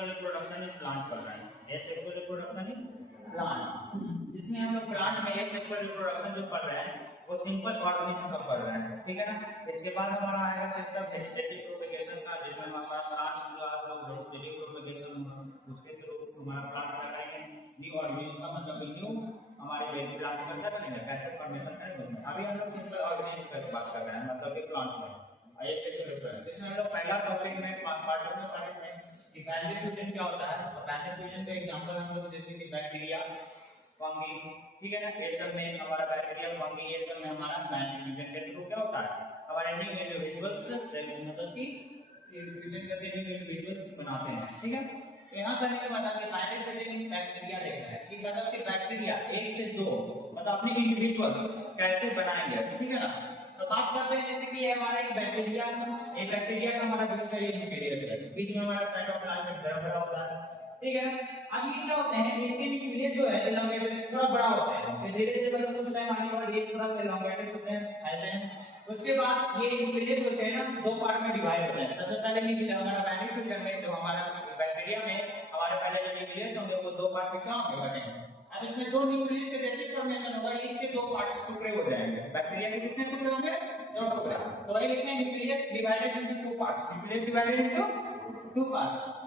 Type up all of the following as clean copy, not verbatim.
Asexual reproduction in plant पढ़ रहे हैं, एसेक्सुअल रिप्रोडक्शन इन प्लांट, जिसमें हम लोग प्लांट में एसेक्सुअल रिप्रोडक्शन जो पढ़ रहे हैं वो सिंपल ऑर्गेनिज्म का पढ़ रहे हैं, ठीक है ना। इसके बाद हमारा आएगा चैप्टर वेजिटेटिव प्रोपेगेशन का, जिसमें हमारा प्लांट्स जो वेजिटेटिव प्रोपेगेशन उसके थ्रू हमारा प्लांट लगाएंगे, न्यू ऑर्गेनिज्म का मतलब न्यू हमारे वेजिटेटिव प्लांट्स का बनेगा, कैसे फॉर्मेशन करेंगे। अभी हम लोग सिंपल ऑर्गेनिज्म की बात कर रहे हैं, मतलब कि प्लांट्स में एसेक्सुअल रिप्रोडक्शन, जिसमें हम लोग पहला टॉपिक में पार्ट में पढ़े थे कि बाइनरी फ्यूजन क्या होता है। तो बाइनरी फ्यूजन का एग्जांपल हम लोग जैसे कि बैक्टीरिया, फंगी, ठीक है ना, ये सब में हमारा बैक्टीरिया, फंगी, ये सब में हमारा बाइनरी फ्यूजन के थ्रू क्या होता है, हमारे न्यू इंडिविजुअल्स मतलब कि फ्यूजन करके न्यू इंडिविजुअल्स बनाते हैं, ठीक है। तो यहाँ करने के बाद आपके बाइनरी फ्यूजन इन बैक्टीरिया देखना है कि मतलब कि बैक्टीरिया एक से दो मतलब अपने इंडिविजुअल्स कैसे बनाएंगे, ठीक है ना। तो बात करते हैं जैसे कि ये हमारा एक बैक्टीरिया का हमारा न्यूक्लियस है, बीच में हमारा साइटोप्लाज्म बड़ा होता है, ठीक है ना। अब ये क्या होते हैं, इसके न्यूक्लियस जो है एलोंगेटेड थोड़ा बड़ा होता है, फिर धीरे धीरे मतलब कुछ टाइम आने के बाद ये थोड़ा एलोंगेटेड होते हैं, फैलते हैं। उसके बाद ये न्यूक्लियस होते हैं ना दो पार्ट में डिवाइड होते हैं। सबसे पहले न्यूक्लियस हमारा बाइनरी फ्यूजन में जो हमारा बैक्टीरिया में हमारे पहले जो न्यूक्लियस होंगे वो दो पार्ट में क्या होंगे, बटेंगे। अब इसमें दो न्यूक्लियस के जैसे फॉर्मेशन होगा, इसके दो पार्ट्स टुकड़े हो जाएंगे। बैक्टीरिया के कितने टुकड़े होंगे, दो टुकड़े। तो वही लिखते हैं nucleus divided into two parts, nucleus divided into two parts,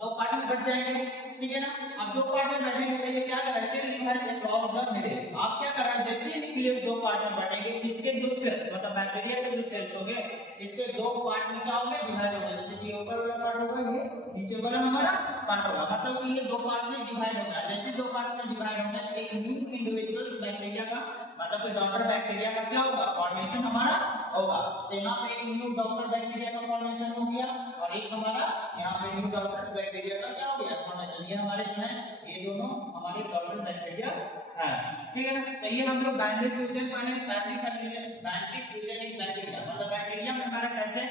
दो पार्ट में बट जाएंगे, ठीक है ना। अब दो पार्ट में बटेंगे तो ये क्या कर रहा है, cell divide across the middle. आप क्या कर रहा है, जैसे ही न्यूक्लियस दो पार्ट में बटेंगे, इसके दो सेल्स मतलब बैक्टीरिया के जो सेल्स होंगे इसके दो पार्ट में क्या होंगे, डिवाइड होंगे। जैसे कि ऊपर वाला पार्ट होगा, ये नीचे वाला हमारा पार्ट होगा, मतलब कि ये दो पार्ट में डिवाइड होता है। जैसे दो पार्ट में डिवाइड होता है एक न्यू इंडिविजुअल्स बैक्टीरिया का मतलब कि डॉटर बैक्टीरिया का क्या होगा, फॉर्मेशन हमारा होगा। तो यहाँ पे एक न्यू डॉटर बैक्टीरिया का फॉर्मेशन हो गया और एक हमारा यहाँ पे न्यू डॉटर बैक्टीरिया का क्या हो गया, फॉर्मेशन। ये हमारे जो है ये दोनों हमारे डॉटर बैक्टीरिया है, ठीक है ना। तो ये हम लोग बाइनरी फ्यूजन पढ़े, बाइनरी फ्यूजन इन बैक्टीरिया मतलब बैक्टीरिया में हमारा कैसे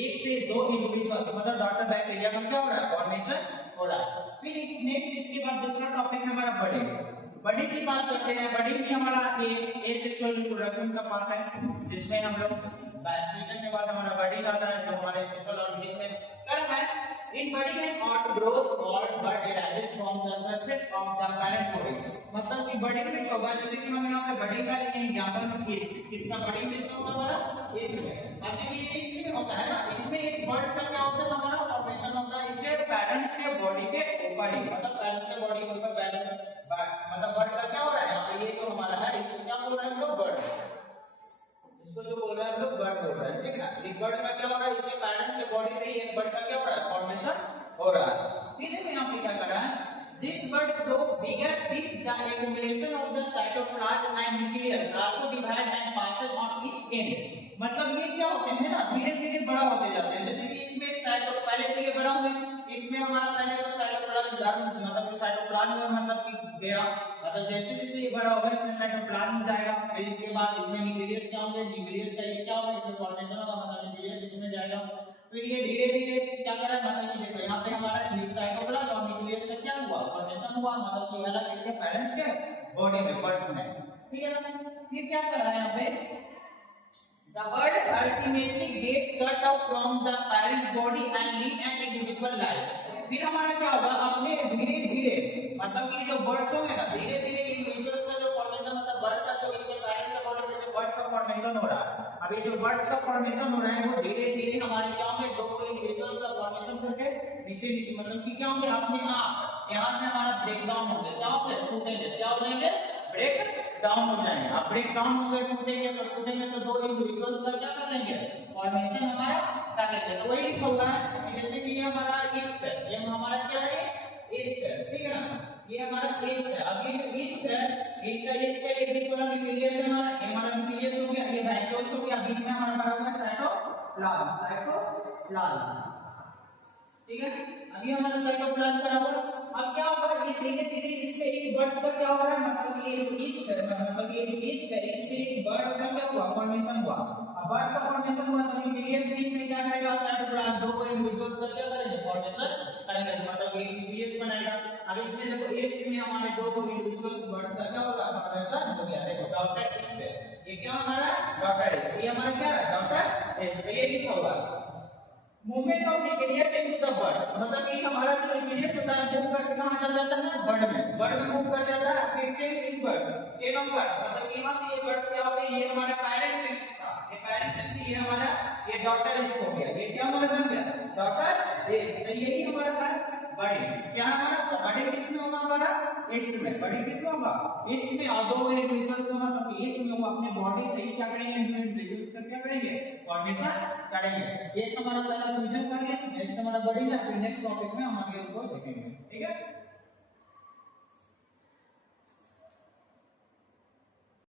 एक से दो इंडिविजुअल्स मतलब डॉटर बैक्टीरिया का क्या हो रहा है, फॉर्मेशन हो रहा है। फिर नेक्स्ट इसके बाद दूसरा टॉपिक हमारा बड़ी की बात करते हैं। बड़ी में हमारा एसेक्सुअल रिप्रोडक्शन का पार्ट है, जिसमें हम लोग फ्यूजन के बाद हमारा बड़ी आता है जो हमारे सिंपल ऑर्गेनिज्म में कर्म है। इन बड़ी एंड ऑट ग्रोथ और but arise from the surface of the parent body, मतलब कि बड़ी में जो होगा, जैसे कि हम यहाँ पे बड़ी का एग्जांपल में किसका बड़ी में इसका होगा हमारा इसमें। अब ये इसमें होता है ना, इसमें एक बर्ड का क्या होता है, हमारा फॉर्मेशन होता है इसके पेरेंट्स के बॉडी के ऊपर ही, मतलब पेरेंट्स के बॉडी के ऊपर पेरेंट मतलब बर्ड का क्या हो रहा है, यहाँ पे ये जो हमारा है इसको क्या बोल रहे हैं हम लोग, बर्ड, इसको जो बोल रहे हैं हम लोग बर्ड बोल रहे हैं, ठीक है ना। इस बर्ड का क्या हो रहा है, इसके पेरेंट्स के बॉडी पे एक बर्ड का क्या हो रहा है, फॉर्मेशन हो रहा है। फिर देखो यहाँ पे क्या कर रहा है, this bird grow bigger with the accumulation of the cytoplasm and nucleus also divide and passes on each end, मतलब ये क्या होते हैं ना, धीरे धीरे बड़ा होते जाते हैं। जैसे कि इसमें पहले तो ये बड़ा हुए, इसमें हमारा पहले तो साइटोप्लाज्म मतलब साइटोप्लाज्म में मतलब कि गया, मतलब जैसे जैसे ये बड़ा होगा इसमें साइटोप्लाज्म जाएगा, फिर इसके बाद इसमें न्यूक्लियस क्या होंगे, न्यूक्लियस का ये क्या होगा, इसमें फॉर्मेशन होगा, मतलब न्यूक्लियस इसमें जाएगा। फिर ये धीरे धीरे क्या कर रहा है, मतलब कि देखो यहाँ पे हमारा साइटोप्लाज्म और न्यूक्लियस का क्या हुआ, फॉर्मेशन हुआ, मतलब कि अलग इसके पेरेंट्स के बॉडी में बर्ड में, ठीक है ना। फिर क्या कर रहा है यहाँ पे, the bird ultimately get cut off from the parent body and live an individual life। फिर हमारा क्या होगा, अपने धीरे धीरे मतलब कि जो बर्ड्स होंगे ना, धीरे धीरे इंडिविजुअल्स का जो फॉर्मेशन मतलब बर्ड का जो इसके पेरेंट का बॉडी में जो बर्ड का फॉर्मेशन हो रहा है, अभी जो बर्ड का फॉर्मेशन हो रहा है वो धीरे धीरे हमारे क्या होंगे, दो इंडिविजुअल्स का फॉर्मेशन करके नीचे मतलब कि क्या होंगे, अपने आप यहाँ से हमारा ब्रेक डाउन होंगे, क्या होंगे, टूटेंगे, क्या हो जाएंगे, ब्रेक डाउन हो जाएंगे। अब ब्रेक डाउन हो गए, टूटेंगे तो दो इंडिविजुअल्स का क्या कर लेंगे, फॉर्मेशन हमारा कर लेंगे। तो वही लिखा हुआ है कि जैसे कि ये हमारा ईस्ट है, ये हमारा क्या है, ईस्ट है, ठीक है ना, ये हमारा ईस्ट है। अब ये जो ईस्ट है, ईस्ट का एक बीच वाला न्यूक्लियस है हमारा, ये हमारा न्यूक्लियस हो गया, ये राइबोसोम हो गया, बीच में हमारा बना हुआ साइटोप्लाज्म, ठीक है। अभी हमारा साइटोप्लाज्म बना हुआ। अब क्या होगा, ये धीरे धीरे इसके एक बर्ड्स का क्या हो रहा है, मतलब ये जो ईस्ट है, मतलब ये जो ईस्ट है इसके एक बर्ड्स का क्या हुआ, फॉर्मेशन हुआ। अब बर्ड्स का फॉर्मेशन हुआ तो न्यूक्लियस बीच में क्या करेगा, साइटोप्लाज्म दो इंडिविजुअल्स का क्या करेंगे, फॉर्मेशन करेंगे, मतलब ये न्यूक्लियस बनाएगा। अब इसमें देखो ईस्ट में हमारे दो इंडिविजुअल्स बर्ड्स का क्या होगा, फॉर्मेशन हो गया। देखो डॉटर ईस्ट है, ये क्या हमारा डॉटर ईस्ट, ये हमारा क्या है, डॉटर ईस्ट, ये लिखा हुआ movement of nucleus into the buds, मतलब कि हमारा जो न्यूक्लियस होता है मूव करके कहां चला जाता है, बड में मूव कर जाता है। फिर chain in buds, chain of buds, मतलब कि यहां से ये बड्स क्या होते हैं, ये हमारा पैरेंट सेल्स था, ये पैरेंट सेल थी, ये हमारा ये डॉटर एस्ट हो गया, ये क्या हमारा बन गया डॉटर एस्ट। तो यही हमारा था बड़ी, क्या हमारा तो बड़ी किस में होगा हमारा ईस्ट में, बड़ी किस में होगा ईस्ट में। और दो इंडिविजुअल्स का मतलब ईस्ट में वो अपने बॉडी से ही क्या करेंगे, इंडिविजुअल्स का क्या करेंगे, कोऑर्डिनेशन करेंगे। ये हमारा पहला क्वेश्चन कर लिया। नेक्स्ट हमारा बड़ी है, फिर नेक्स्ट टॉपिक में हम आगे उसको देखेंगे।